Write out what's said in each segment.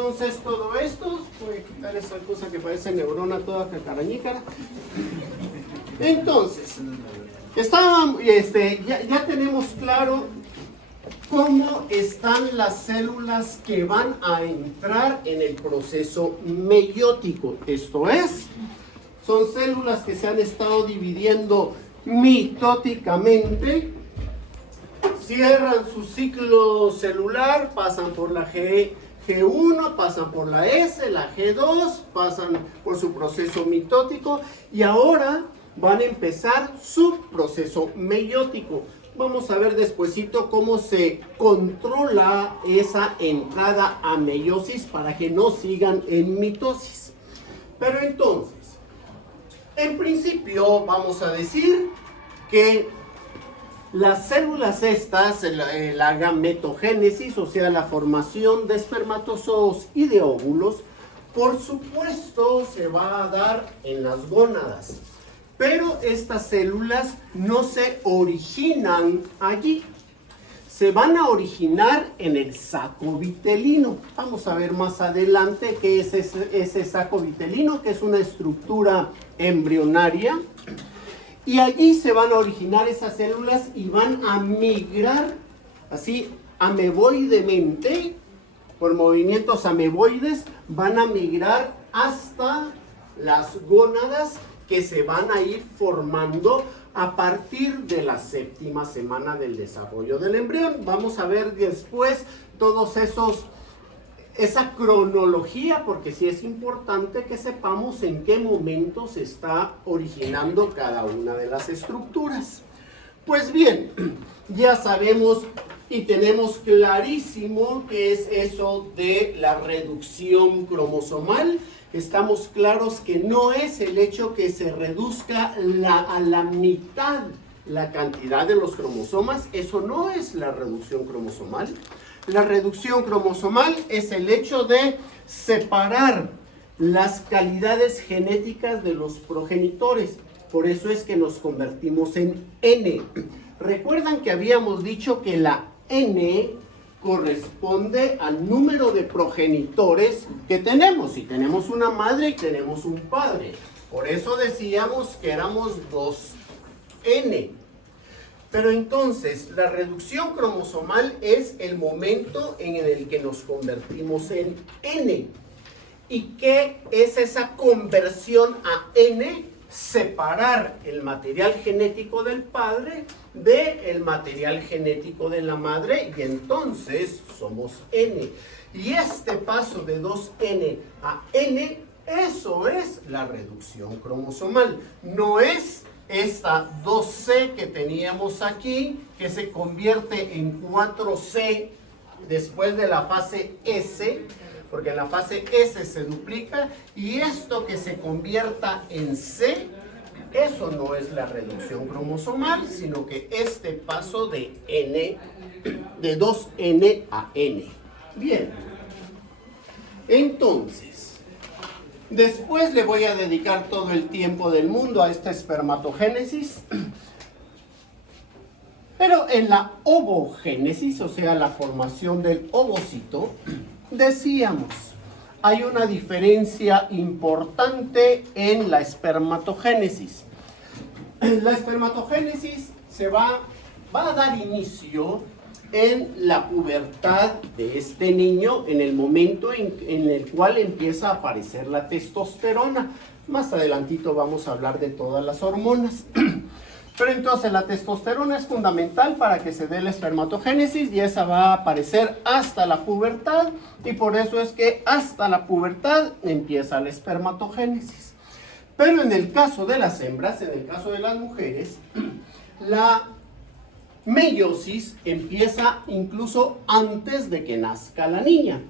entonces todo esto, voy a quitar esa cosa que parece neurona toda cacarañícara. Entonces, ya tenemos claro cómo están las células que van a entrar en el proceso meiótico. Esto es, son células que se han estado dividiendo mitóticamente, cierran su ciclo celular, pasan por la G1, pasan por la S, la G2, pasan por su proceso mitótico y ahora van a empezar su proceso meiótico. Vamos a ver despuesito cómo se controla esa entrada a meiosis para que no sigan en mitosis. Pero entonces, en principio vamos a decir que las células estas, la gametogénesis, o sea, la formación de espermatozoos y de óvulos, por supuesto se va a dar en las gónadas. Pero estas células no se originan allí. Se van a originar en el saco vitelino. Vamos a ver más adelante qué es ese saco vitelino, que es una estructura embrionaria. Y allí se van a originar esas células y van a migrar así ameboidemente, por movimientos ameboides, van a migrar hasta las gónadas que se van a ir formando a partir de la 7ª semana del desarrollo del embrión. Vamos a ver después todos esa cronología, porque sí es importante que sepamos en qué momento se está originando cada una de las estructuras. Pues bien, ya sabemos y tenemos clarísimo qué es eso de la reducción cromosomal. Estamos claros que no es el hecho que se reduzca a la mitad la cantidad de los cromosomas. Eso no es la reducción cromosomal. La reducción cromosomal es el hecho de separar las calidades genéticas de los progenitores. Por eso es que nos convertimos en N. Recuerdan que habíamos dicho que la N corresponde al número de progenitores que tenemos. Si tenemos una madre y tenemos un padre. Por eso decíamos que éramos 2N. Pero entonces, la reducción cromosomal es el momento en el que nos convertimos en N. ¿Y qué es esa conversión a N? Separar el material genético del padre del material genético de la madre, y entonces somos N. Y este paso de 2N a N, eso es la reducción cromosomal. No es esta 2C que teníamos aquí, que se convierte en 4C después de la fase S, porque en la fase S se duplica, y esto que se convierta en C, eso no es la reducción cromosomal, sino que este paso de N, de 2N a N. Bien, entonces, después le voy a dedicar todo el tiempo del mundo a esta espermatogénesis. Pero en la ovogénesis, o sea, la formación del ovocito, decíamos, hay una diferencia importante en la espermatogénesis. La espermatogénesis va a dar inicio en la pubertad de este niño, en el momento en el cual empieza a aparecer la testosterona. Más adelantito vamos a hablar de todas las hormonas. Pero entonces la testosterona es fundamental para que se dé la espermatogénesis, y esa va a aparecer hasta la pubertad, y por eso es que hasta la pubertad empieza la espermatogénesis. Pero en el caso de las hembras, en el caso de las mujeres, la meiosis empieza incluso antes de que nazca la niña.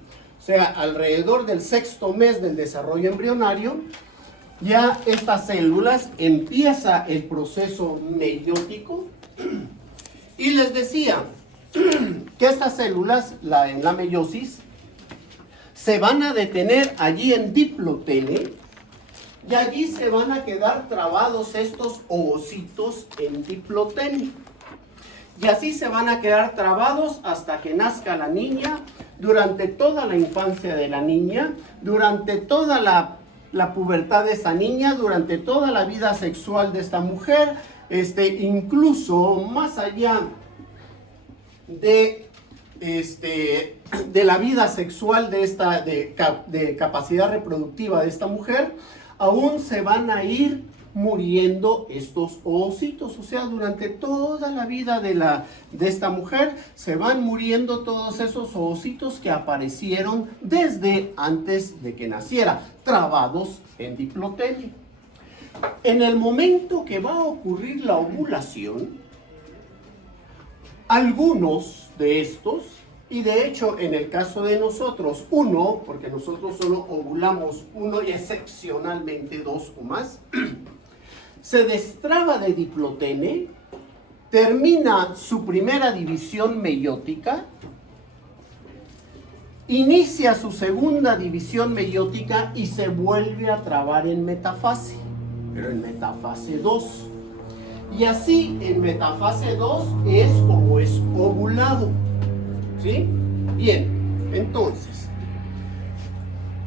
O sea, alrededor del 6º mes del desarrollo embrionario, ya estas células empieza el proceso meiótico. Y les decía que estas células, en la meiosis, se van a detener allí en diplotene, y allí se van a quedar trabados estos ovocitos en diplotene. Y así se van a quedar trabados hasta que nazca la niña, durante toda la infancia de la niña, durante toda la pubertad de esa niña, durante toda la vida sexual de esta mujer, incluso más allá de la vida sexual de capacidad reproductiva de esta mujer, aún se van a ir muriendo estos ovocitos. O sea, durante toda la vida de esta mujer se van muriendo todos esos ovocitos que aparecieron desde antes de que naciera, trabados en diplotenia. En el momento que va a ocurrir la ovulación, algunos de estos, y de hecho en el caso de nosotros uno, porque nosotros solo ovulamos uno y excepcionalmente dos o más, se destraba de diplotene, termina su primera división meiótica, inicia su segunda división meiótica y se vuelve a trabar en metafase, pero en metafase 2. Y así en metafase 2 es como es ovulado. ¿Sí? Bien, entonces,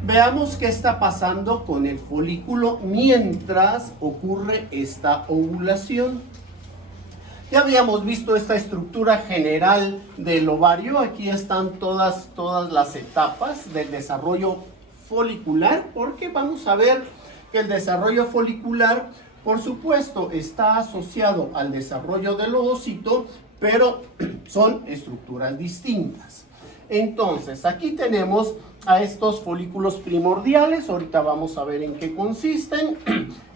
veamos qué está pasando con el folículo mientras ocurre esta ovulación. Ya habíamos visto esta estructura general del ovario. Aquí están todas las etapas del desarrollo folicular, porque vamos a ver que el desarrollo folicular, por supuesto, está asociado al desarrollo del ovocito, pero son estructuras distintas. Entonces, aquí tenemos a estos folículos primordiales. Ahorita vamos a ver en qué consisten.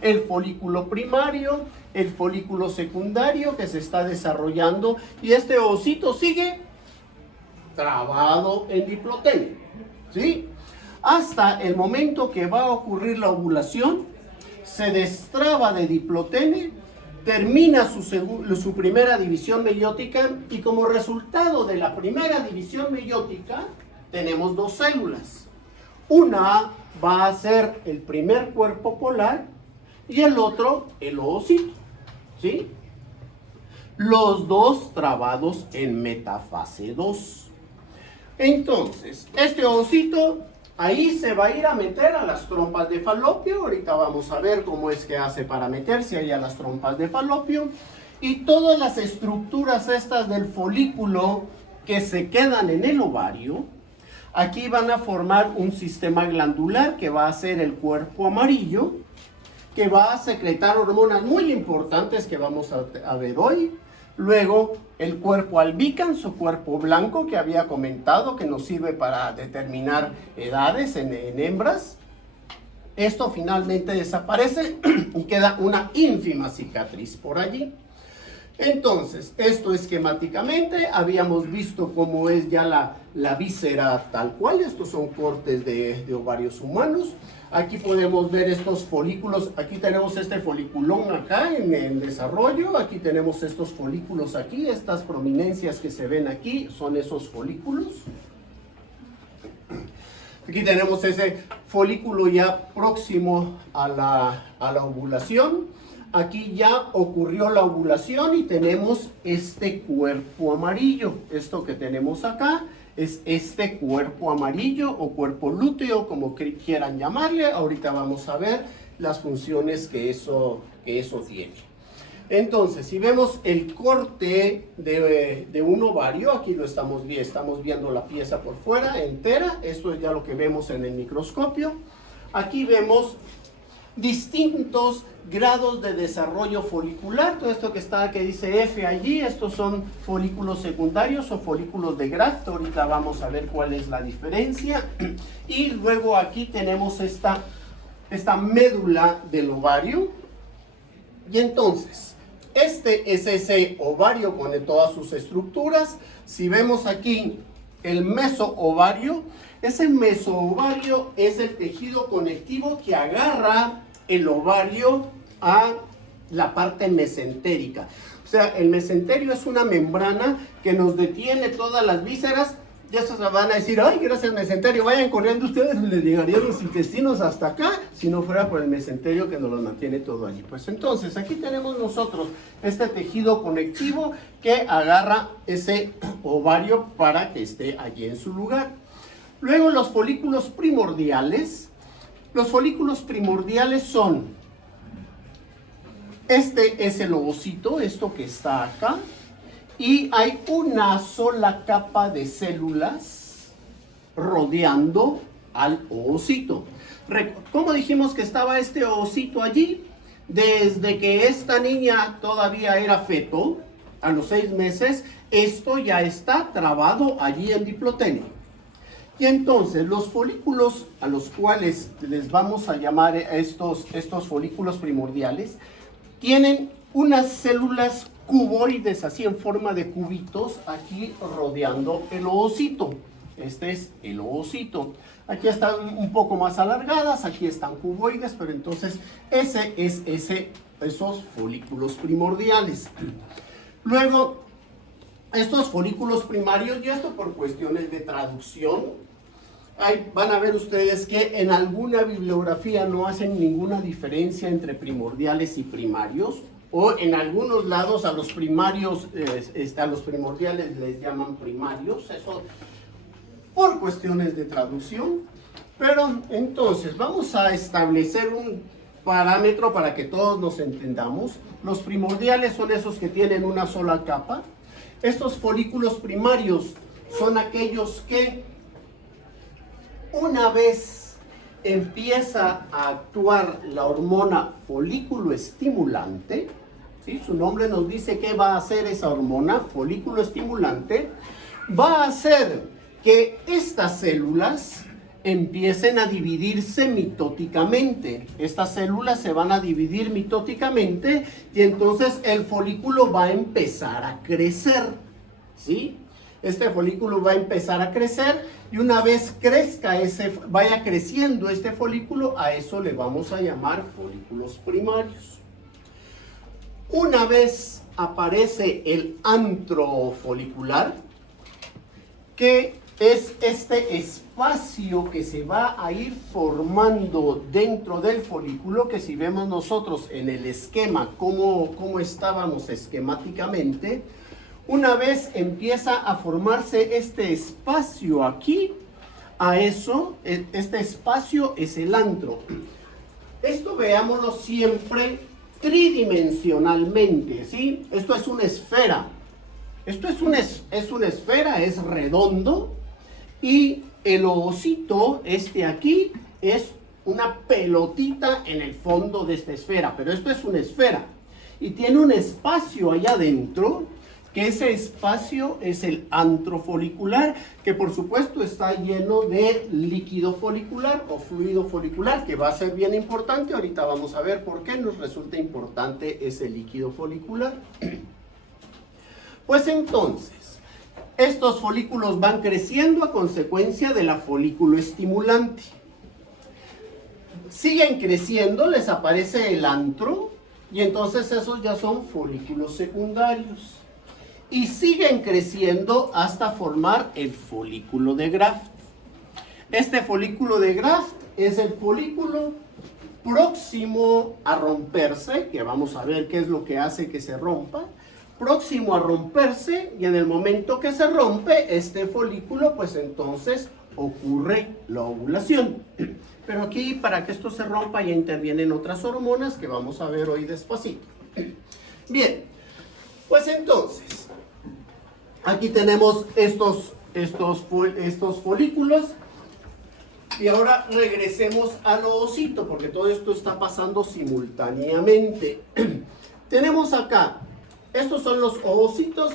El folículo primario, el folículo secundario que se está desarrollando, y este ovocito sigue trabado en diplotene, ¿sí? Hasta el momento que va a ocurrir la ovulación, se destraba de diplotene, termina su primera división meiótica, y como resultado de la primera división meiótica tenemos dos células. Una va a ser el primer cuerpo polar y el otro el ovocito, ¿sí? Los dos trabados en metafase 2. Entonces, este ovocito ahí se va a ir a meter a las trompas de falopio. Ahorita vamos a ver cómo es que hace para meterse ahí a las trompas de falopio. Y todas las estructuras estas del folículo que se quedan en el ovario, aquí van a formar un sistema glandular que va a ser el cuerpo amarillo, que va a secretar hormonas muy importantes que vamos a ver hoy. Luego el cuerpo albicans o cuerpo blanco que había comentado, que nos sirve para determinar edades en hembras. Esto finalmente desaparece y queda una ínfima cicatriz por allí. Entonces, esto esquemáticamente habíamos visto cómo es ya la víscera tal cual. Estos son cortes de ovarios humanos. Aquí podemos ver estos folículos. Aquí tenemos este foliculón acá en el desarrollo. Aquí tenemos estos folículos aquí. Estas prominencias que se ven aquí son esos folículos. Aquí tenemos ese folículo ya próximo a la ovulación. Aquí ya ocurrió la ovulación y tenemos este cuerpo amarillo. Esto que tenemos acá es este cuerpo amarillo o cuerpo lúteo, como quieran llamarle. Ahorita vamos a ver las funciones que eso tiene. Entonces, si vemos el corte de un ovario, aquí lo estamos viendo la pieza por fuera entera. Esto es ya lo que vemos en el microscopio. Aquí vemos distintos grados de desarrollo folicular. Todo esto que dice F allí, estos son folículos secundarios o folículos de Graft. Ahorita vamos a ver cuál es la diferencia. Y luego aquí tenemos esta médula del ovario. Y entonces, este es ese ovario con todas sus estructuras. Si vemos aquí el mesoovario, ese mesoovario es el tejido conectivo que agarra el ovario a la parte mesentérica. O sea, el mesenterio es una membrana que nos detiene todas las vísceras. Ya se van a decir, ay, gracias mesenterio, vayan corriendo ustedes, les llegarían los intestinos hasta acá, si no fuera por el mesenterio que nos lo mantiene todo allí. Pues entonces, aquí tenemos nosotros este tejido conectivo que agarra ese ovario para que esté allí en su lugar. Luego los folículos primordiales. Los folículos primordiales son, este es el ovocito, esto que está acá, y hay una sola capa de células rodeando al ovocito. ¿Cómo dijimos que estaba este ovocito allí? Desde que esta niña todavía era feto, a los 6 meses, esto ya está trabado allí en diplotenio. Y entonces los folículos a los cuales les vamos a llamar estos folículos primordiales tienen unas células cuboides así en forma de cubitos aquí rodeando el ovocito. Este es el ovocito. Aquí están un poco más alargadas, aquí están cuboides, pero entonces esos folículos primordiales. Luego, estos folículos primarios, y esto por cuestiones de traducción, van a ver ustedes que en alguna bibliografía no hacen ninguna diferencia entre primordiales y primarios, o en algunos lados a los primarios, a los primordiales les llaman primarios, eso por cuestiones de traducción. Pero entonces vamos a establecer un parámetro para que todos nos entendamos. Los primordiales son esos que tienen una sola capa. Estos folículos primarios son aquellos que una vez empieza a actuar la hormona folículo estimulante, ¿sí? Su nombre nos dice qué va a hacer esa hormona, folículo estimulante, va a hacer que estas células empiecen a dividirse mitóticamente. Estas células se van a dividir mitóticamente y entonces el folículo va a empezar a crecer, ¿sí? Este folículo va a empezar a crecer y una vez vaya creciendo este folículo, a eso le vamos a llamar folículos primarios. Una vez aparece el antro folicular, que es este espacio que se va a ir formando dentro del folículo, que si vemos nosotros en el esquema, cómo estábamos esquemáticamente, una vez empieza a formarse este espacio aquí, este espacio es el antro. Esto veámoslo siempre tridimensionalmente, ¿sí? Esto es una esfera. Esto es una esfera, es redondo, y el ovocito, aquí, es una pelotita en el fondo de esta esfera, pero esto es una esfera. Y tiene un espacio allá adentro, que ese espacio es el antro folicular, que por supuesto está lleno de líquido folicular o fluido folicular, que va a ser bien importante. Ahorita vamos a ver por qué nos resulta importante ese líquido folicular. Pues entonces, estos folículos van creciendo a consecuencia de la folículo estimulante. Siguen creciendo, les aparece el antro, y entonces esos ya son folículos secundarios. Y siguen creciendo hasta formar el folículo de Graft. Este folículo de Graft es el folículo próximo a romperse, que vamos a ver qué es lo que hace que se rompa. Próximo a romperse, y en el momento que se rompe este folículo, pues entonces ocurre la ovulación. Pero aquí, para que esto se rompa, ya intervienen otras hormonas que vamos a ver hoy despacito. Bien, pues entonces, aquí tenemos estos folículos. Y ahora regresemos al ovocito, porque todo esto está pasando simultáneamente. Tenemos acá, estos son los ovocitos.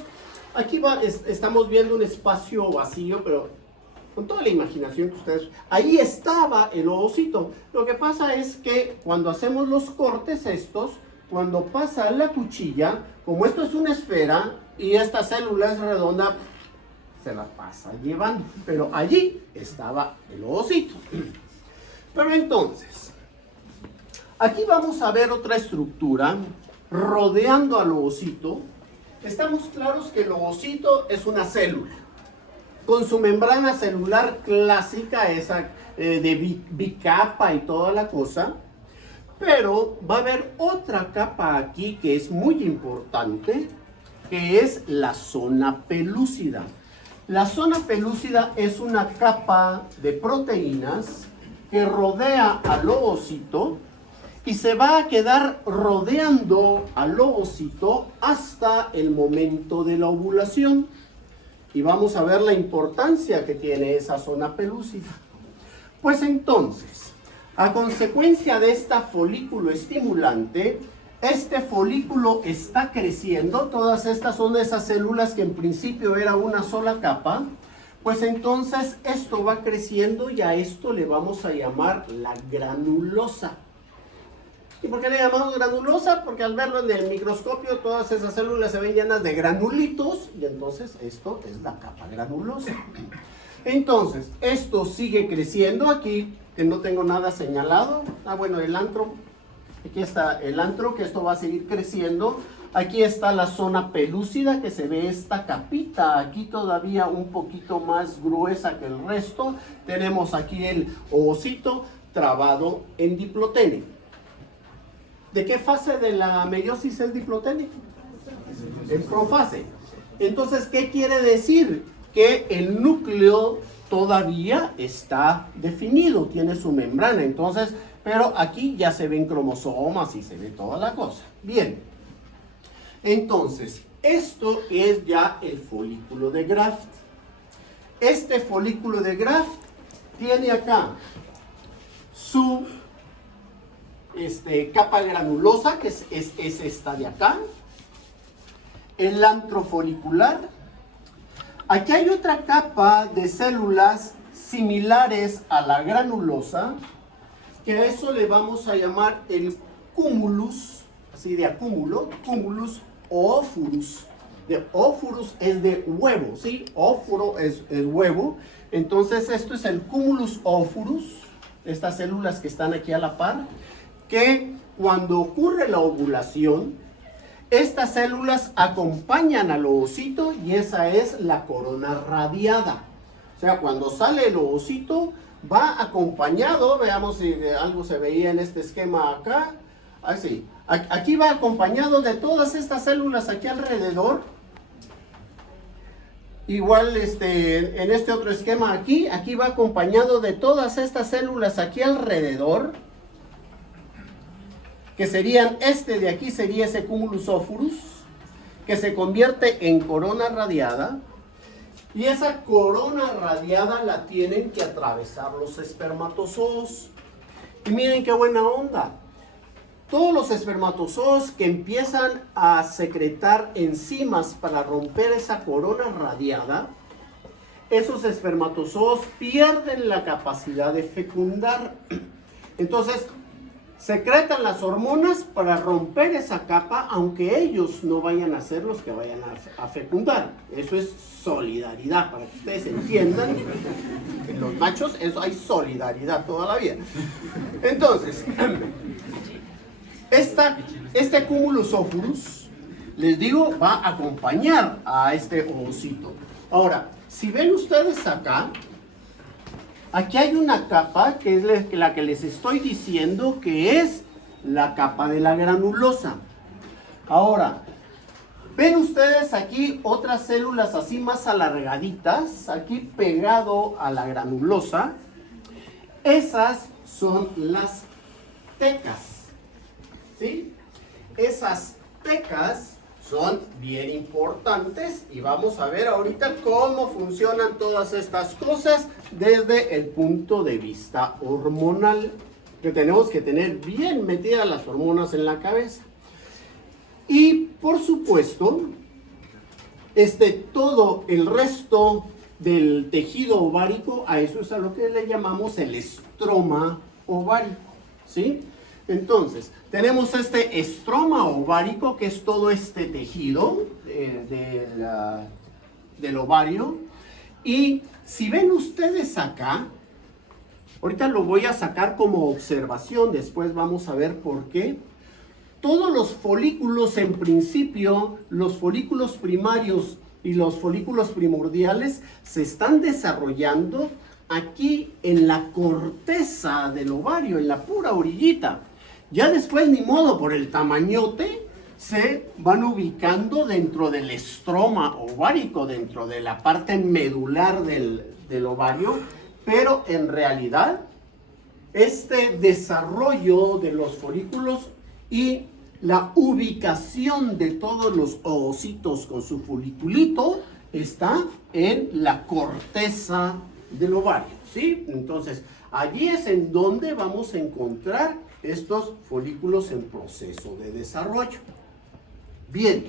Aquí estamos viendo un espacio vacío, pero con toda la imaginación que ustedes... Ahí estaba el ovocito. Lo que pasa es que cuando hacemos los cortes cuando pasa la cuchilla, como esto es una esfera y esta célula es redonda, se la pasa llevando. Pero allí estaba el ovocito. Pero entonces, aquí vamos a ver otra estructura rodeando al ovocito. Estamos claros que el ovocito es una célula con su membrana celular clásica, esa de bicapa y toda la cosa, pero va a haber otra capa aquí que es muy importante, que es la zona pelúcida. La zona pelúcida es una capa de proteínas que rodea al ovocito y se va a quedar rodeando al ovocito hasta el momento de la ovulación. Y vamos a ver la importancia que tiene esa zona pelúcida. Pues entonces, a consecuencia de esta folículo estimulante, este folículo está creciendo. Todas estas son esas células que en principio era una sola capa. Pues entonces esto va creciendo y a esto le vamos a llamar la granulosa. ¿Y por qué le llamamos granulosa? Porque al verlo en el microscopio todas esas células se ven llenas de granulitos y entonces esto es la capa granulosa. Entonces, esto sigue creciendo aquí, que no tengo nada señalado. Bueno, el antro, aquí está el antro, que esto va a seguir creciendo. Aquí está la zona pelúcida, que se ve esta capita, aquí todavía un poquito más gruesa que el resto. Tenemos aquí el ovocito trabado en diplotene. ¿De qué fase de la meiosis es diplotene? En profase. Entonces, ¿qué quiere decir? Que el núcleo todavía está definido, tiene su membrana. Entonces, pero aquí ya se ven cromosomas y se ve toda la cosa. Bien. Entonces, esto es ya el folículo de Graft. Este folículo de Graft tiene acá su capa granulosa, que es esta de acá, el antro folicular. Aquí hay otra capa de células similares a la granulosa, que a eso le vamos a llamar el cúmulus, así de acúmulo, cúmulus ófurus. De ófurus es de huevo, ¿sí? Ófuro es huevo. Entonces esto es el cúmulus ófurus, estas células que están aquí a la par, que cuando ocurre la ovulación, estas células acompañan al ovocito y esa es la corona radiada. O sea, cuando sale el ovocito, va acompañado, veamos si algo se veía en este esquema acá, así. Aquí va acompañado de todas estas células aquí alrededor. Igual en este otro esquema aquí va acompañado de todas estas células aquí alrededor, que serían, de aquí sería ese cúmulus ófurus, que se convierte en corona radiada, y esa corona radiada la tienen que atravesar los espermatozoos. Y miren qué buena onda. Todos los espermatozoos que empiezan a secretar enzimas para romper esa corona radiada, esos espermatozoos pierden la capacidad de fecundar. Entonces, secretan las hormonas para romper esa capa, aunque ellos no vayan a ser los que vayan a fecundar. Eso es solidaridad, para que ustedes entiendan. En los machos eso hay solidaridad toda la vida. Entonces, este cúmulus ófurus, les digo, va a acompañar a este ovocito. Ahora, si ven ustedes acá, aquí hay una capa que es la que les estoy diciendo, que es la capa de la granulosa. Ahora, ven ustedes aquí otras células así más alargaditas, aquí pegado a la granulosa. Esas son las tecas, ¿sí? Esas tecas son bien importantes y vamos a ver ahorita cómo funcionan todas estas cosas desde el punto de vista hormonal, que tenemos que tener bien metidas las hormonas en la cabeza. Y por supuesto, todo el resto del tejido ovárico, a eso es a lo que le llamamos el estroma ovárico, ¿sí? Entonces, tenemos este estroma ovárico, que es todo este tejido del ovario. Y si ven ustedes acá, ahorita lo voy a sacar como observación, después vamos a ver por qué. Todos los folículos, en principio, los folículos primarios y los folículos primordiales se están desarrollando aquí en la corteza del ovario, en la pura orillita. Ya después, ni modo, por el tamañote, se van ubicando dentro del estroma ovárico, dentro de la parte medular del ovario, pero en realidad este desarrollo de los folículos y la ubicación de todos los ovocitos con su foliculito está en la corteza del ovario, ¿sí? Entonces, allí es en donde vamos a encontrar estos folículos en proceso de desarrollo. Bien,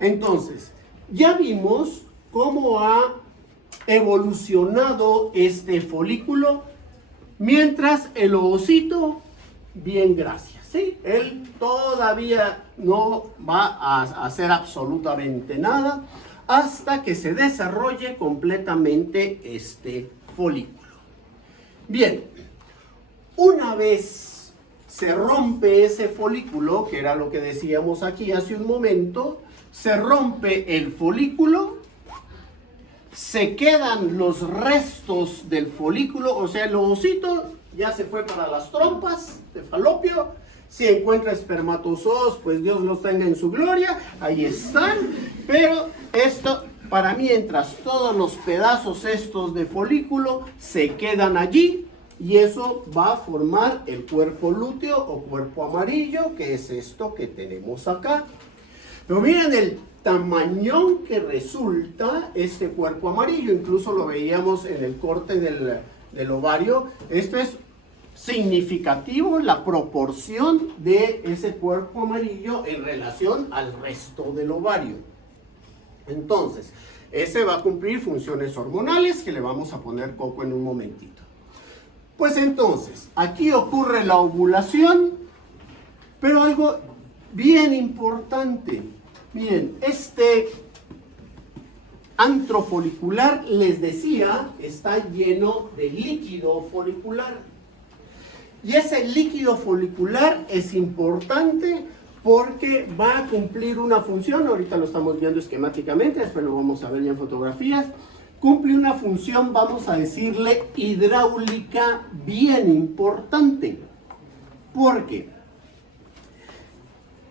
entonces, ya vimos cómo ha evolucionado este folículo, mientras el ovocito, bien, gracias, ¿sí? Él todavía no va a hacer absolutamente nada hasta que se desarrolle completamente este folículo. Bien, una vez se rompe ese folículo, que era lo que decíamos aquí hace un momento, se rompe el folículo, se quedan los restos del folículo, o sea, el ovocito ya se fue para las trompas de Falopio. Si encuentra espermatozoos, pues Dios los tenga en su gloria, ahí están. Pero esto, para mientras, todos los pedazos estos de folículo se quedan allí, y eso va a formar el cuerpo lúteo o cuerpo amarillo, que es esto que tenemos acá. Pero miren el tamañón que resulta este cuerpo amarillo, incluso lo veíamos en el corte del ovario. Esto es significativo, la proporción de ese cuerpo amarillo en relación al resto del ovario. Entonces, ese va a cumplir funciones hormonales que le vamos a poner coco en un momentito. Pues entonces, aquí ocurre la ovulación, pero algo bien importante. Miren, este antro folicular, les decía, está lleno de líquido folicular. Y ese líquido folicular es importante porque va a cumplir una función. Ahorita lo estamos viendo esquemáticamente, después lo vamos a ver ya en fotografías. Cumple una función, vamos a decirle, hidráulica bien importante. Porque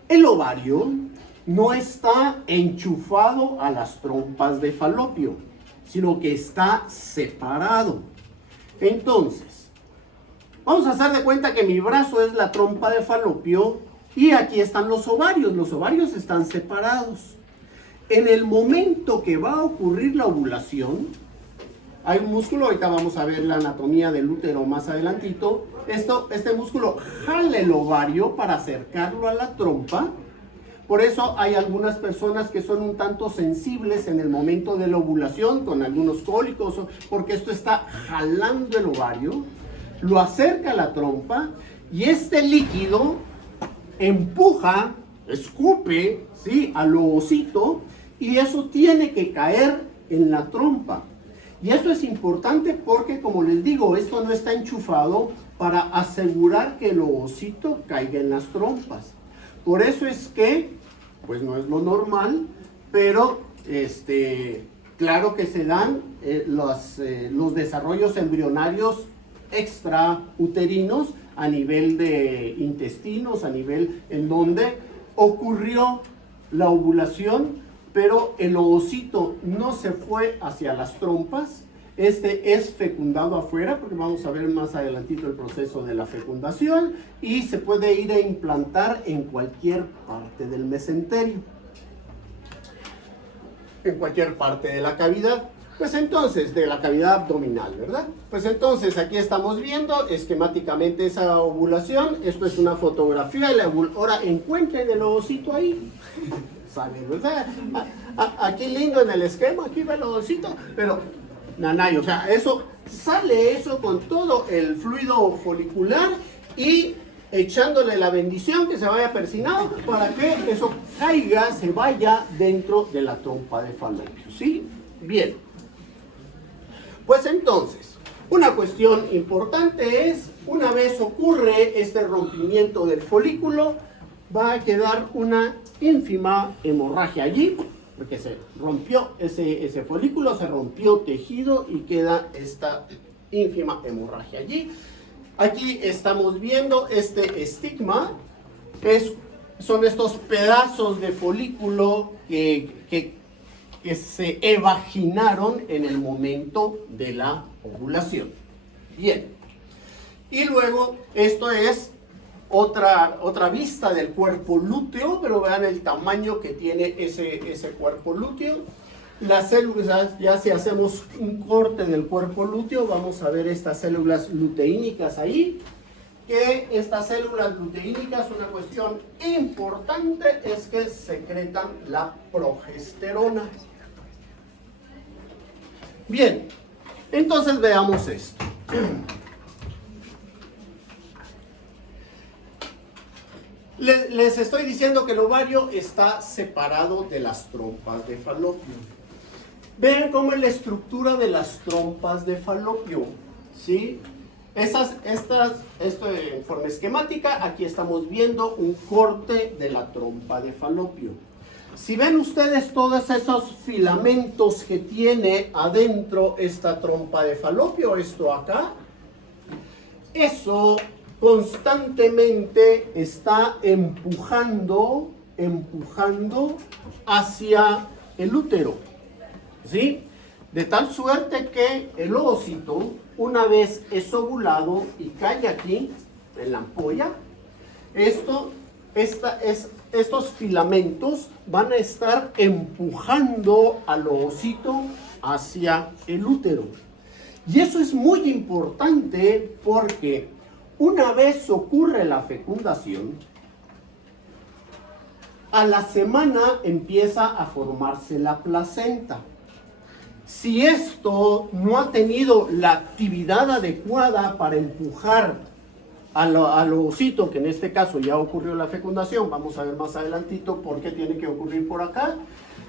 el ovario no está enchufado a las trompas de Falopio, sino que está separado. Entonces, vamos a hacer de cuenta que mi brazo es la trompa de Falopio y aquí están los ovarios. Los ovarios están separados. En el momento que va a ocurrir la ovulación, hay un músculo, ahorita vamos a ver la anatomía del útero más adelantito. Este músculo jala el ovario para acercarlo a la trompa. Por eso hay algunas personas que son un tanto sensibles en el momento de la ovulación, con algunos cólicos, porque esto está jalando el ovario, lo acerca a la trompa y este líquido empuja, escupe, ¿sí?, al ovocito, y eso tiene que caer en la trompa. Y eso es importante porque, como les digo, esto no está enchufado para asegurar que el ovocito caiga en las trompas. Por eso es que, pues no es lo normal, pero claro que se dan los desarrollos embrionarios extrauterinos a nivel de intestinos, a nivel en donde ocurrió la ovulación, pero el ovocito no se fue hacia las trompas. Este es fecundado afuera, porque vamos a ver más adelantito el proceso de la fecundación, y se puede ir a implantar en cualquier parte del mesenterio, en cualquier parte de la cavidad. Pues entonces, de la cavidad abdominal, ¿verdad? Pues entonces, aquí estamos viendo esquemáticamente esa ovulación. Esto es una fotografía. Ahora encuentren el ovocito ahí. ¿Saben, verdad? Aquí lindo en el esquema, aquí ve el ovocito, pero nanay, o sea, eso sale eso con todo el fluido folicular y echándole la bendición que se vaya persinado para que eso caiga, se vaya dentro de la trompa de Falopio, ¿sí? Bien. Pues entonces, una cuestión importante es, una vez ocurre este rompimiento del folículo, va a quedar una ínfima hemorragia allí, porque se rompió ese folículo, se rompió tejido y queda esta ínfima hemorragia allí. Aquí estamos viendo este estigma, es son estos pedazos de folículo que se evaginaron en el momento de la ovulación. Bien. Y luego, esto es otra vista del cuerpo lúteo, pero vean el tamaño que tiene ese cuerpo lúteo. Las células, ya si hacemos un corte del cuerpo lúteo, vamos a ver estas células luteínicas ahí. Que estas células luteínicas, una cuestión importante es que secretan la progesterona. Bien, entonces veamos esto. Les estoy diciendo que el ovario está separado de las trompas de falopio. Vean cómo es la estructura de las trompas de falopio, ¿sí? Esto en forma esquemática, aquí estamos viendo un corte de la trompa de falopio. Si ven ustedes todos esos filamentos que tiene adentro esta trompa de falopio, esto acá, eso constantemente está empujando hacia el útero, ¿sí? De tal suerte que el ovocito, una vez es ovulado y cae aquí, en la ampolla, estos filamentos van a estar empujando al ovocito hacia el útero. Y eso es muy importante porque una vez ocurre la fecundación, a la semana empieza a formarse la placenta. Si esto no ha tenido la actividad adecuada para empujar al ovocito, que en este caso ya ocurrió la fecundación, vamos a ver más adelantito por qué tiene que ocurrir por acá.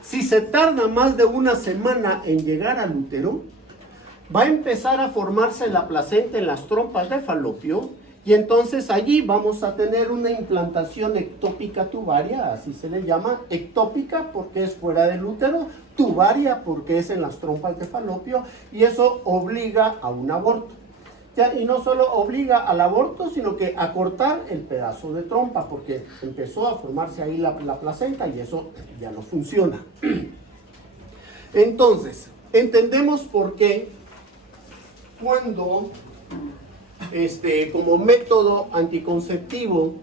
Si se tarda más de una semana en llegar al útero, va a empezar a formarse la placenta en las trompas de falopio y entonces allí vamos a tener una implantación ectópica tubaria, así se le llama, ectópica porque es fuera del útero, tubaria porque es en las trompas de falopio y eso obliga a un aborto. Ya, y no solo obliga al aborto, sino que a cortar el pedazo de trompa porque empezó a formarse ahí la placenta y eso ya no funciona. Entonces, entendemos por qué cuando como método anticonceptivo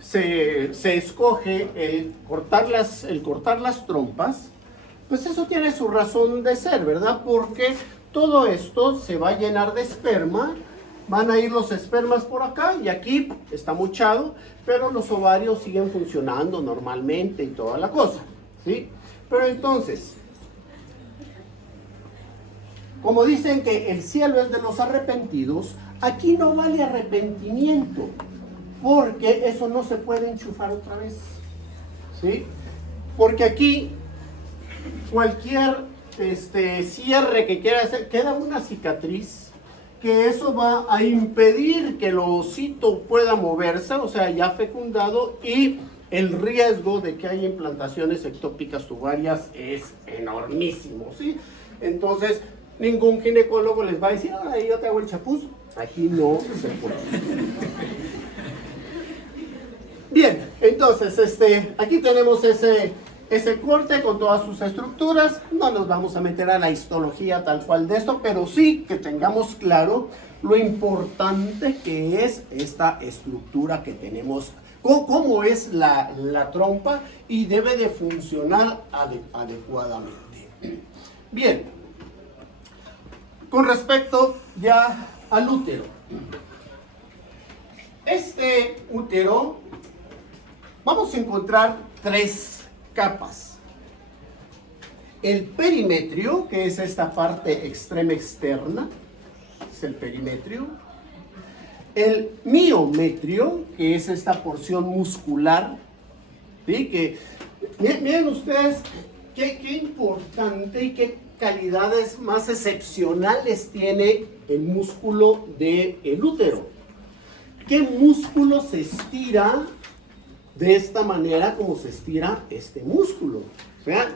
se escoge el cortar las trompas, pues eso tiene su razón de ser, ¿verdad? Porque todo esto se va a llenar de esperma, van a ir los espermas por acá y aquí está mochado, pero los ovarios siguen funcionando normalmente y toda la cosa, ¿sí? Pero entonces, como dicen que el cielo es de los arrepentidos, aquí no vale arrepentimiento, porque eso no se puede enchufar otra vez, ¿sí? Porque aquí cualquier cierre que quiera hacer, queda una cicatriz, que eso va a impedir que el ovocito pueda moverse, o sea, ya fecundado, y el riesgo de que haya implantaciones ectópicas tubarias es enormísimo, ¿sí? Entonces, ningún ginecólogo les va a decir, ahora yo te hago el chapuz. Aquí no se puede. Bien, entonces, aquí tenemos ese corte con todas sus estructuras. No nos vamos a meter a la histología tal cual de esto, pero sí que tengamos claro lo importante que es esta estructura que tenemos, cómo es la trompa y debe de funcionar adecuadamente. Bien, con respecto ya al útero. Este útero, vamos a encontrar tres capas. El perimetrio, que es esta parte extrema externa, es el perimetrio. El miometrio, que es esta porción muscular, ¿sí? Que, miren ustedes qué importante y qué calidades más excepcionales tiene el músculo del útero. ¿Qué músculo se estira de esta manera como se estira este músculo? Vean,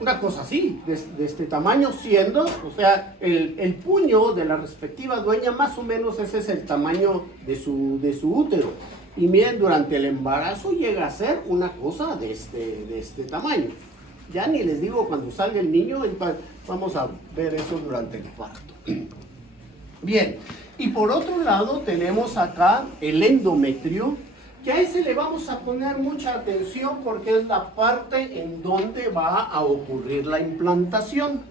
una cosa así, de este tamaño, siendo, o sea, el puño de la respectiva dueña, más o menos ese es el tamaño de su útero. Y miren, durante el embarazo llega a ser una cosa de este tamaño. Ya ni les digo cuando salga el niño, vamos a ver eso durante el parto. Bien, y por otro lado tenemos acá el endometrio, que a ese le vamos a poner mucha atención porque es la parte en donde va a ocurrir la implantación.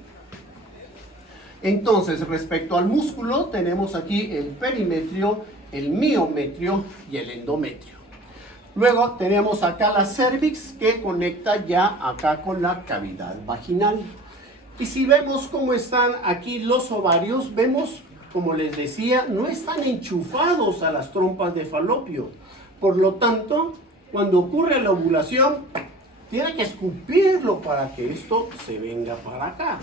Entonces, respecto al músculo, tenemos aquí el perimetrio, el miometrio y el endometrio. Luego tenemos acá la cervix que conecta ya acá con la cavidad vaginal. Y si vemos cómo están aquí los ovarios, vemos, como les decía, no están enchufados a las trompas de falopio. Por lo tanto, cuando ocurre la ovulación, tiene que escupirlo para que esto se venga para acá,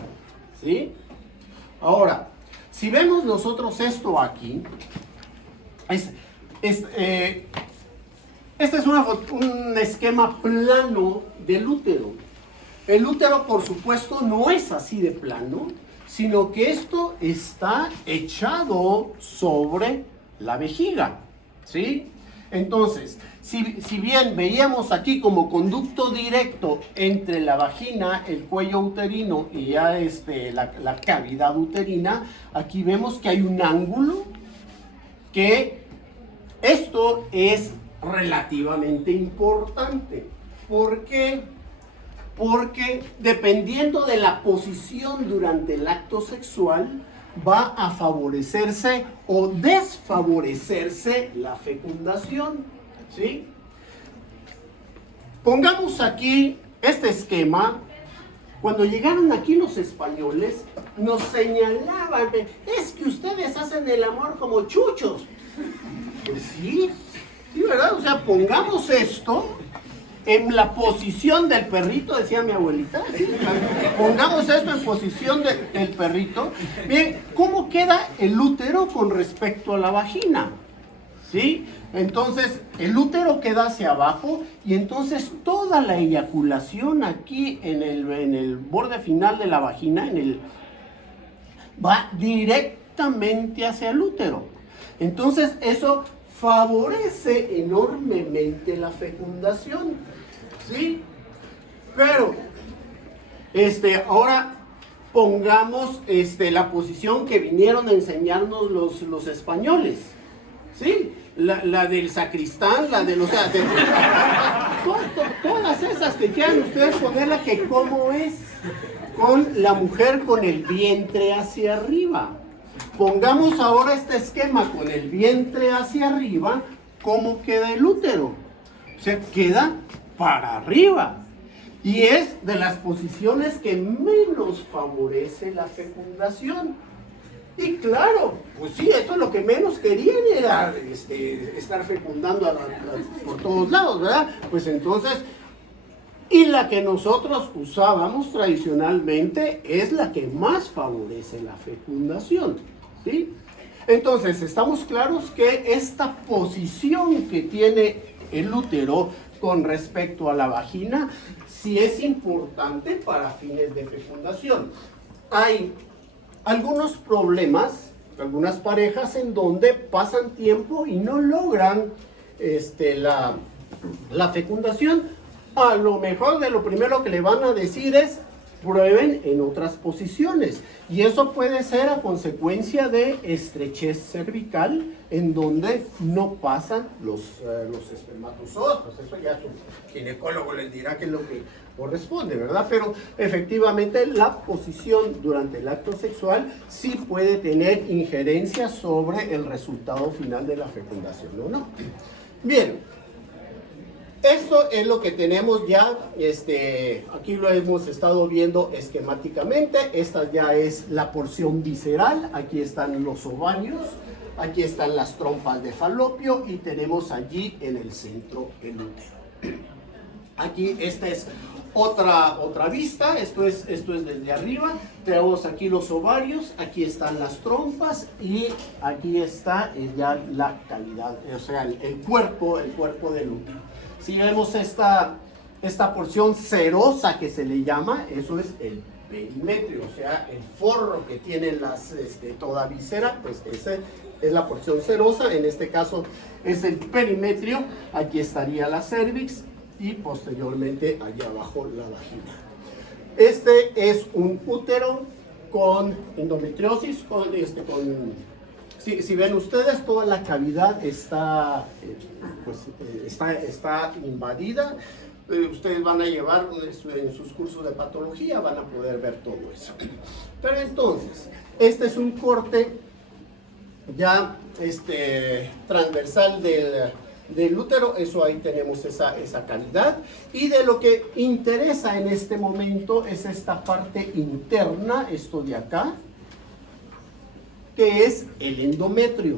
¿sí? Ahora, si vemos nosotros esto aquí, este es un esquema plano del útero. El útero, por supuesto, no es así de plano, sino que esto está echado sobre la vejiga, ¿sí? Entonces, si bien veíamos aquí como conducto directo entre la vagina, el cuello uterino y ya la cavidad uterina, aquí vemos que hay un ángulo que esto es relativamente importante. ¿Por qué? Porque dependiendo de la posición durante el acto sexual, va a favorecerse o desfavorecerse la fecundación, ¿sí? Pongamos aquí este esquema. Cuando llegaron aquí los españoles, nos señalaban, es que ustedes hacen el amor como chuchos. Pues sí, ¿verdad? O sea, pongamos esto en la posición del perrito, decía mi abuelita. ¿Sí? Pongamos esto en posición del perrito. Bien, ¿cómo queda el útero con respecto a la vagina? ¿Sí? Entonces, el útero queda hacia abajo y entonces toda la eyaculación aquí en el borde final de la vagina, va directamente hacia el útero. Entonces, eso favorece enormemente la fecundación, ¿sí? Pero, ahora pongamos la posición que vinieron a enseñarnos los españoles, ¿sí? La del sacristán, la del, o sea, todas esas que quieran ustedes ponerla, que cómo es con la mujer con el vientre hacia arriba. Pongamos ahora este esquema con el vientre hacia arriba, ¿cómo queda el útero? O sea, queda para arriba. Y es de las posiciones que menos favorece la fecundación. Y claro, pues sí, esto es lo que menos querían, era estar fecundando por todos lados, ¿verdad? Pues entonces, y la que nosotros usábamos tradicionalmente es la que más favorece la fecundación, ¿sí? Entonces, estamos claros que esta posición que tiene el útero con respecto a la vagina sí es importante para fines de fecundación. Hay algunos problemas, algunas parejas en donde pasan tiempo y no logran la fecundación. A lo mejor de lo primero que le van a decir es prueben en otras posiciones, y eso puede ser a consecuencia de estrechez cervical en donde no pasan los espermatozoides. Pues eso ya su ginecólogo les dirá qué es lo que corresponde, ¿verdad? Pero efectivamente la posición durante el acto sexual sí puede tener injerencia sobre el resultado final de la fecundación, ¿no? Bien. Esto es lo que tenemos ya, aquí lo hemos estado viendo esquemáticamente. Esta ya es la porción visceral. Aquí están los ovarios, aquí están las trompas de falopio y tenemos allí en el centro el útero. Aquí esta es otra vista, esto es desde arriba. Tenemos aquí los ovarios, aquí están las trompas y aquí está ya la cavidad, o sea, el cuerpo del útero. Si vemos esta esta porción serosa que se le llama, eso es el perimetrio, o sea, el forro que tiene toda víscera, pues esa es la porción serosa. En este caso es el perimetrio. Aquí estaría la cervix y posteriormente allá abajo la vagina. Este es un útero con endometriosis, si ven ustedes, toda la cavidad está invadida. Ustedes van a llevar en sus cursos de patología, van a poder ver todo eso. Pero entonces, este es un corte ya transversal del útero. Eso ahí tenemos esa cavidad. Y de lo que interesa en este momento es esta parte interna, esto de acá, que es el endometrio.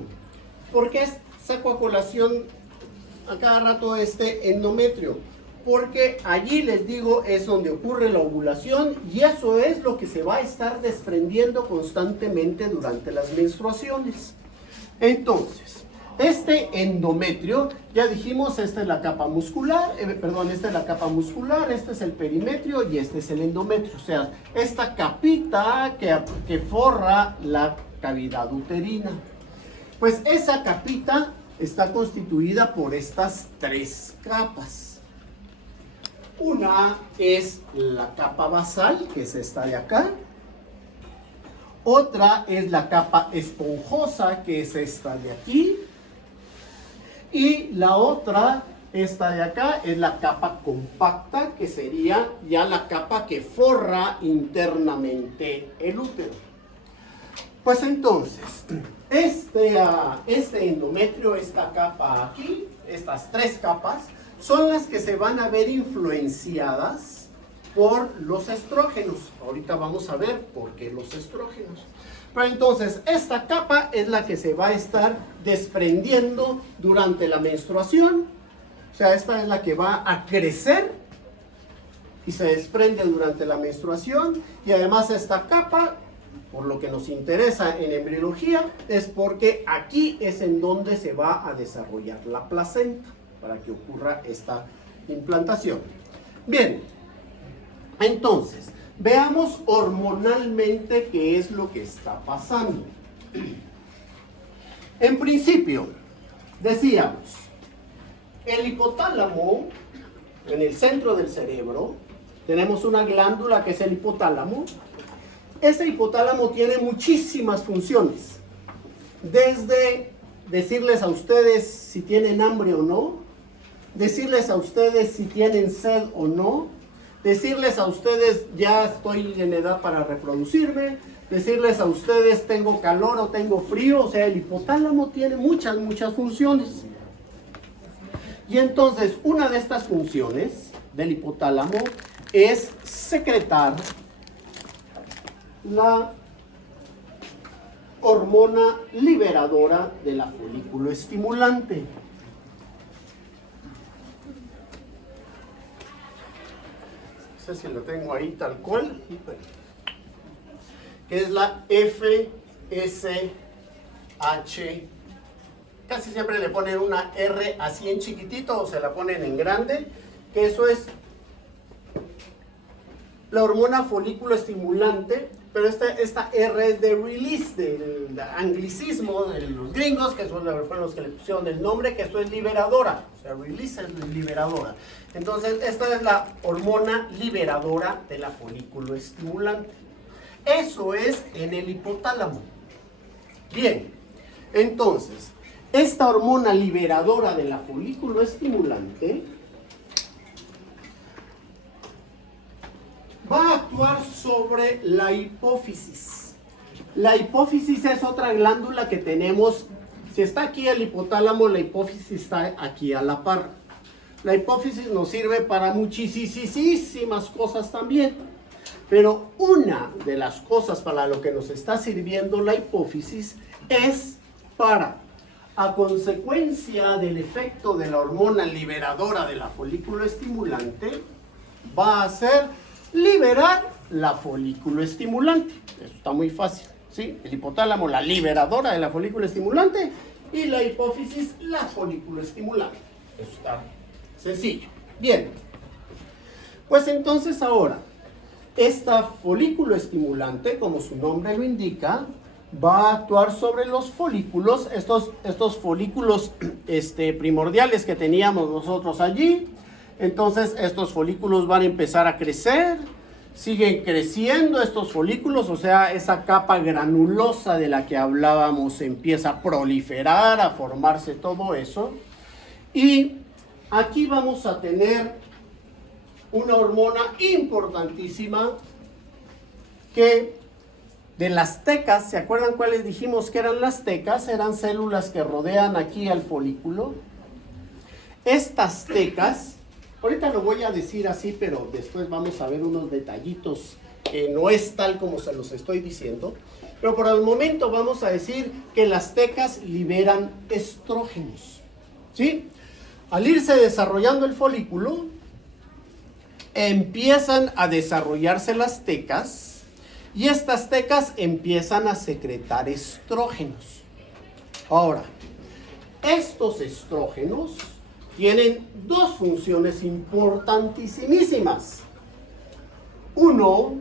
¿Por qué saco a colación a cada rato este endometrio? Porque allí, les digo, es donde ocurre la ovulación y eso es lo que se va a estar desprendiendo constantemente durante las menstruaciones. Entonces, este endometrio, ya dijimos, esta es la capa muscular, esta es la capa muscular, este es el perimetrio y este es el endometrio. O sea, esta capita que forra la cavidad uterina. Pues esa capita está constituida por estas tres capas. Una es la capa basal, que es esta de acá. Otra es la capa esponjosa, que es esta de aquí. Y la otra, esta de acá, es la capa compacta, que sería ya la capa que forra internamente el útero. Pues entonces, este endometrio, esta capa aquí, estas tres capas, son las que se van a ver influenciadas por los estrógenos. Ahorita vamos a ver por qué los estrógenos. Pero entonces, esta capa es la que se va a estar desprendiendo durante la menstruación. O sea, esta es la que va a crecer y se desprende durante la menstruación. Y además esta capa, por lo que nos interesa en embriología, es porque aquí es en donde se va a desarrollar la placenta, para que ocurra esta implantación. Bien, entonces, veamos hormonalmente qué es lo que está pasando. En principio, decíamos, el hipotálamo, en el centro del cerebro, tenemos una glándula que es el hipotálamo. Ese hipotálamo tiene muchísimas funciones, desde decirles a ustedes si tienen hambre o no, decirles a ustedes si tienen sed o no, decirles a ustedes ya estoy en edad para reproducirme, decirles a ustedes tengo calor o tengo frío. O sea, el hipotálamo tiene muchas funciones. Y entonces, una de estas funciones del hipotálamo es secretar la hormona liberadora de la folículo estimulante. No sé si lo tengo ahí tal cual, que es la FSH. Casi siempre le ponen una R así en chiquitito o se la ponen en grande, que eso es la hormona folículo estimulante. Pero esta R es de release, del anglicismo de los gringos, que fueron los que le pusieron el nombre, que esto es liberadora. O sea, release es liberadora. Entonces, esta es la hormona liberadora de la folículo estimulante. Eso es en el hipotálamo. Bien, entonces, esta hormona liberadora de la folículo estimulante va a actuar sobre la hipófisis. La hipófisis es otra glándula que tenemos. Si está aquí el hipotálamo, la hipófisis está aquí a la par. La hipófisis nos sirve para muchísimas cosas también. Pero una de las cosas para lo que nos está sirviendo la hipófisis es para, a consecuencia del efecto de la hormona liberadora de la folículo estimulante, va a ser liberar la folículo estimulante. Eso está muy fácil, ¿sí? El hipotálamo, la liberadora de la folículo estimulante, y la hipófisis, la folículo estimulante. Eso está sencillo. Bien. Pues entonces ahora, esta folículo estimulante, como su nombre lo indica, va a actuar sobre los folículos, estos folículos primordiales que teníamos nosotros allí. Entonces estos folículos van a empezar a crecer, siguen creciendo estos folículos, o sea, esa capa granulosa de la que hablábamos empieza a proliferar, a formarse todo eso. Y aquí vamos a tener una hormona importantísima que de las tecas, ¿se acuerdan cuáles dijimos que eran las tecas? Eran células que rodean aquí al folículo. Estas tecas, ahorita lo voy a decir así, pero después vamos a ver unos detallitos que no es tal como se los estoy diciendo. Pero por el momento vamos a decir que las tecas liberan estrógenos, ¿sí? Al irse desarrollando el folículo, empiezan a desarrollarse las tecas y estas tecas empiezan a secretar estrógenos. Ahora, estos estrógenos tienen dos funciones importantísimas. Uno,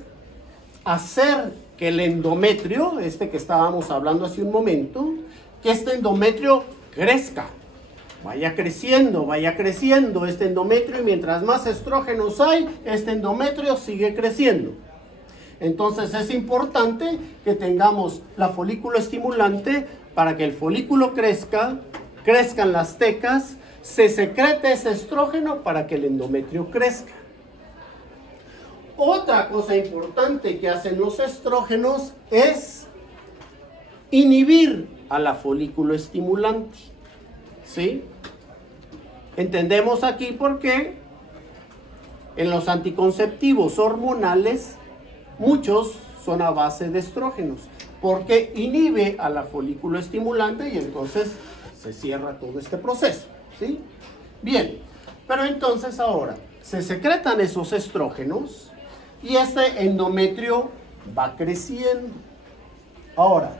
hacer que el endometrio, que estábamos hablando hace un momento, que este endometrio crezca. Vaya creciendo este endometrio, y mientras más estrógenos hay, este endometrio sigue creciendo. Entonces es importante que tengamos la folículo estimulante para que el folículo crezca, crezcan las tecas, se secrete ese estrógeno para que el endometrio crezca. Otra cosa importante que hacen los estrógenos es inhibir a la folículo estimulante, ¿sí? Entendemos aquí por qué en los anticonceptivos hormonales muchos son a base de estrógenos, porque inhibe a la folículo estimulante y entonces se cierra todo este proceso, ¿sí? Bien, pero entonces ahora se secretan esos estrógenos y este endometrio va creciendo. Ahora,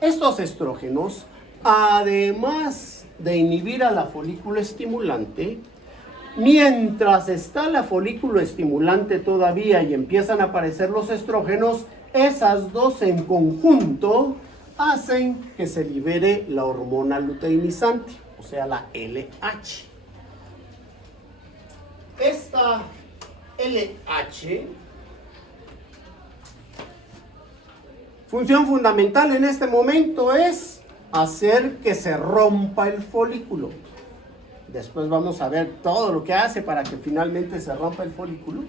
estos estrógenos, además de inhibir a la folículo estimulante, mientras está la folículo estimulante todavía y empiezan a aparecer los estrógenos, esas dos en conjunto hacen que se libere la hormona luteinizante, o sea, la LH. Esta LH, función fundamental en este momento es hacer que se rompa el folículo. Después vamos a ver todo lo que hace para que finalmente se rompa el folículo.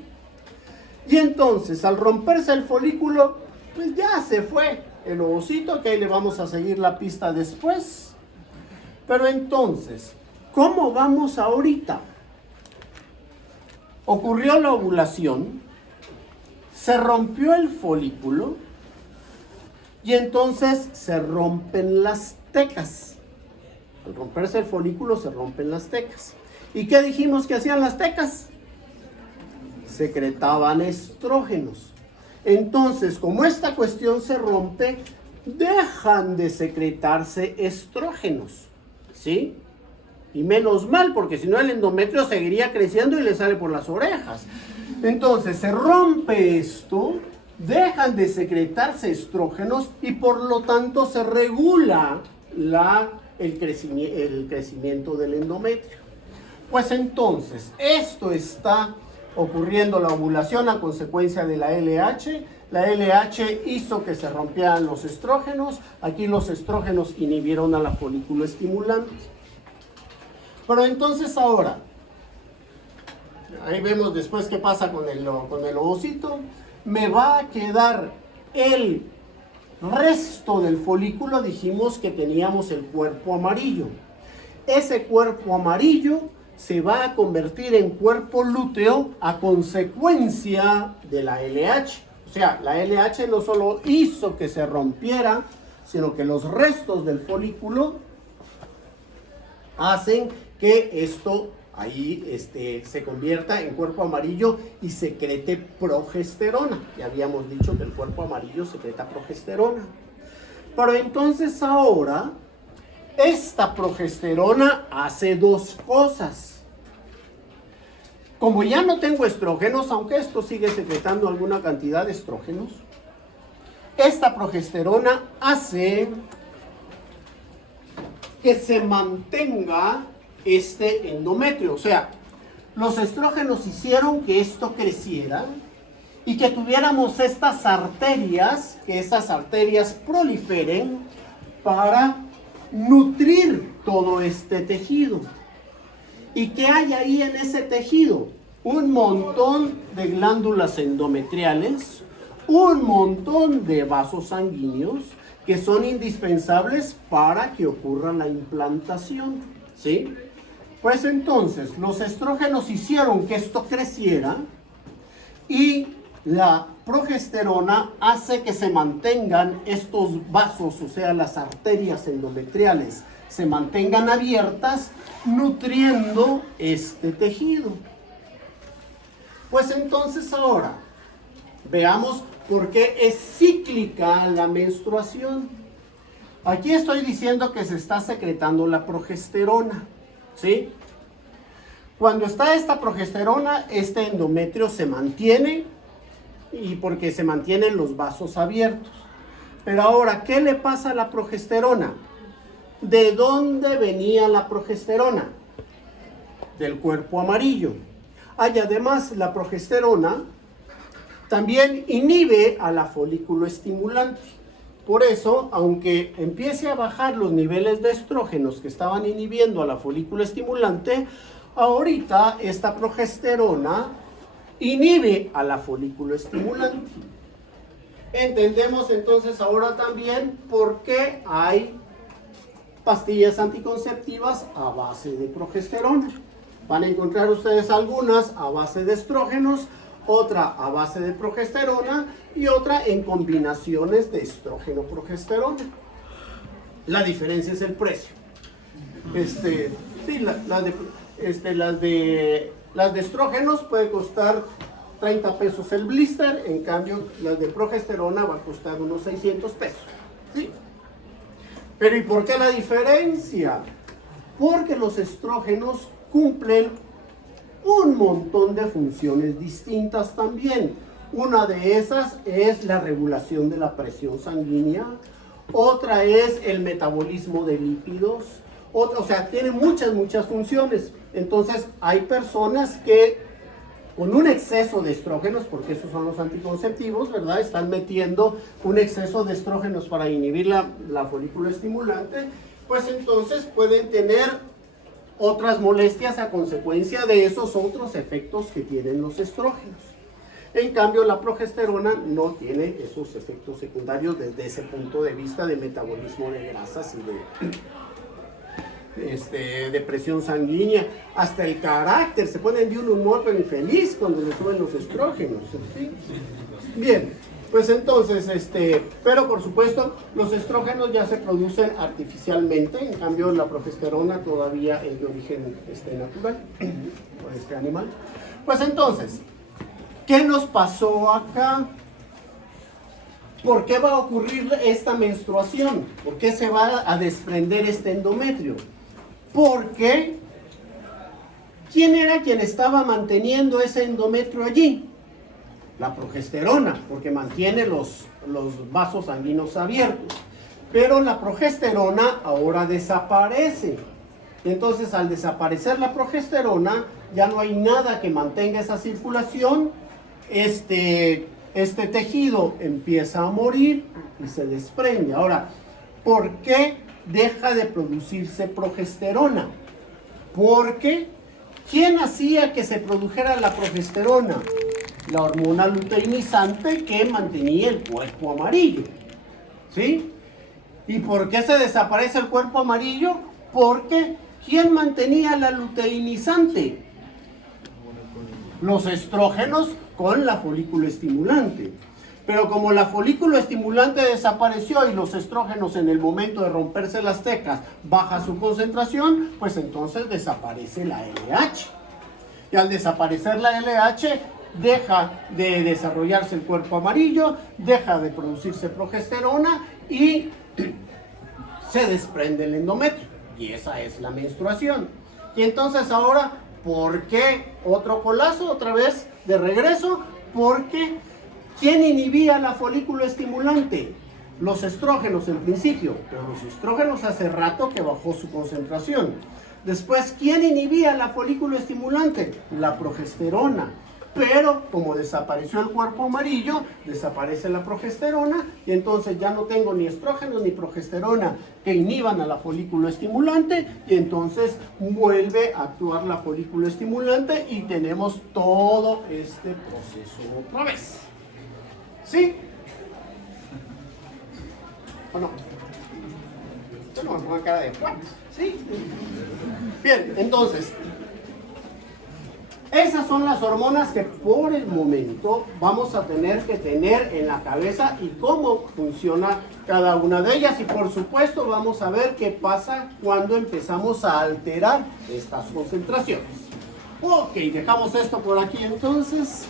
Y entonces, al romperse el folículo, pues ya se fue el ovocito, que ahí le vamos a seguir la pista después. Pero entonces, ¿cómo vamos ahorita? Ocurrió la ovulación, se rompió el folículo y entonces se rompen las tecas. Al romperse el folículo se rompen las tecas. ¿Y qué dijimos que hacían las tecas? Secretaban estrógenos. Entonces, como esta cuestión se rompe, dejan de secretarse estrógenos, ¿sí? Y menos mal, porque si no el endometrio seguiría creciendo y le sale por las orejas. Entonces, se rompe esto, dejan de secretarse estrógenos y por lo tanto se regula el crecimiento del endometrio. Pues entonces, esto está ocurriendo la ovulación a consecuencia de la LH. La LH hizo que se rompieran los estrógenos. Aquí los estrógenos inhibieron a la folículo estimulante. Pero entonces ahora, ahí vemos después qué pasa con el ovocito. Me va a quedar el resto del folículo. Dijimos que teníamos el cuerpo amarillo. Ese cuerpo amarillo se va a convertir en cuerpo lúteo a consecuencia de la LH. O sea, la LH no solo hizo que se rompiera, sino que los restos del folículo hacen que esto ahí se convierta en cuerpo amarillo y secrete progesterona. Ya habíamos dicho que el cuerpo amarillo secreta progesterona. Pero entonces ahora, esta progesterona hace dos cosas. Como ya no tengo estrógenos, aunque esto sigue secretando alguna cantidad de estrógenos, esta progesterona hace que se mantenga este endometrio. O sea, los estrógenos hicieron que esto creciera y que tuviéramos estas arterias, que estas arterias proliferen para nutrir todo este tejido. ¿Y qué hay ahí en ese tejido? Un montón de glándulas endometriales, un montón de vasos sanguíneos que son indispensables para que ocurra la implantación, ¿sí? Pues entonces, los estrógenos hicieron que esto creciera y la progesterona hace que se mantengan estos vasos, o sea, las arterias endometriales, se mantengan abiertas, nutriendo este tejido. Pues entonces ahora, veamos por qué es cíclica la menstruación. Aquí estoy diciendo que se está secretando la progesterona, ¿sí? Cuando está esta progesterona, este endometrio se mantiene, y porque se mantienen los vasos abiertos. Pero ahora, ¿qué le pasa a la progesterona? ¿De dónde venía la progesterona? Del cuerpo amarillo. Y además la progesterona también inhibe a la folículo estimulante. Por eso, aunque empiece a bajar los niveles de estrógenos que estaban inhibiendo a la folículo estimulante, ahorita esta progesterona inhibe a la folículo estimulante. Entendemos entonces ahora también por qué hay pastillas anticonceptivas a base de progesterona. Van a encontrar ustedes algunas a base de estrógenos, otra a base de progesterona y otra en combinaciones de estrógeno-progesterona. La diferencia es el precio. Las de estrógenos puede costar 30 pesos el blister, en cambio las de progesterona va a costar unos 600 pesos. ¿Sí? Pero ¿y por qué la diferencia? Porque los estrógenos cumplen un montón de funciones distintas también. Una de esas es la regulación de la presión sanguínea, otra es el metabolismo de lípidos, o sea, tiene muchas funciones. Entonces hay personas que con un exceso de estrógenos, porque esos son los anticonceptivos, ¿verdad? Están metiendo un exceso de estrógenos para inhibir la folículo estimulante, pues entonces pueden tener otras molestias a consecuencia de esos otros efectos que tienen los estrógenos. En cambio, la progesterona no tiene esos efectos secundarios desde ese punto de vista de metabolismo de grasas y de presión sanguínea. Hasta el carácter, se ponen de un humor pero infeliz cuando le suben los estrógenos, ¿sí? Bien, pues entonces, pero por supuesto, los estrógenos ya se producen artificialmente, en cambio la progesterona todavía es de origen natural, o animal. Pues entonces, ¿qué nos pasó acá? ¿Por qué va a ocurrir esta menstruación? ¿Por qué se va a desprender este endometrio? Porque, ¿quién era quien estaba manteniendo ese endometrio allí? La progesterona, porque mantiene los vasos sanguíneos abiertos. Pero la progesterona ahora desaparece. Entonces, al desaparecer la progesterona, ya no hay nada que mantenga esa circulación. Este tejido empieza a morir y se desprende. Ahora, ¿por qué deja de producirse progesterona? Porque, ¿quién hacía que se produjera la progesterona? La hormona luteinizante que mantenía el cuerpo amarillo, ¿sí? ¿Y por qué se desaparece el cuerpo amarillo? Porque, ¿quién mantenía la luteinizante? Los estrógenos con la folículo estimulante. Pero como la folículo estimulante desapareció y los estrógenos en el momento de romperse las tecas baja su concentración, pues entonces desaparece la LH. Y al desaparecer la LH, deja de desarrollarse el cuerpo amarillo, deja de producirse progesterona y se desprende el endometrio. Y esa es la menstruación. Y entonces ahora, ¿Por qué? Otro colazo, otra vez de regreso, porque ¿quién inhibía la folículo estimulante? Los estrógenos en principio, pero los estrógenos hace rato que bajó su concentración. Después, ¿quién inhibía la folículo estimulante? La progesterona. Pero como desapareció el cuerpo amarillo, desaparece la progesterona y entonces ya no tengo ni estrógenos ni progesterona que inhiban a la folículo estimulante y entonces vuelve a actuar la folículo estimulante y tenemos todo este proceso otra vez. ¿Sí? ¿O no? Yo no me pongo cara de ¿what? ¿Sí? Bien, entonces esas son las hormonas que por el momento vamos a tener que tener en la cabeza y cómo funciona cada una de ellas. Y por supuesto vamos a ver qué pasa cuando empezamos a alterar estas concentraciones. Ok, dejamos esto por aquí entonces.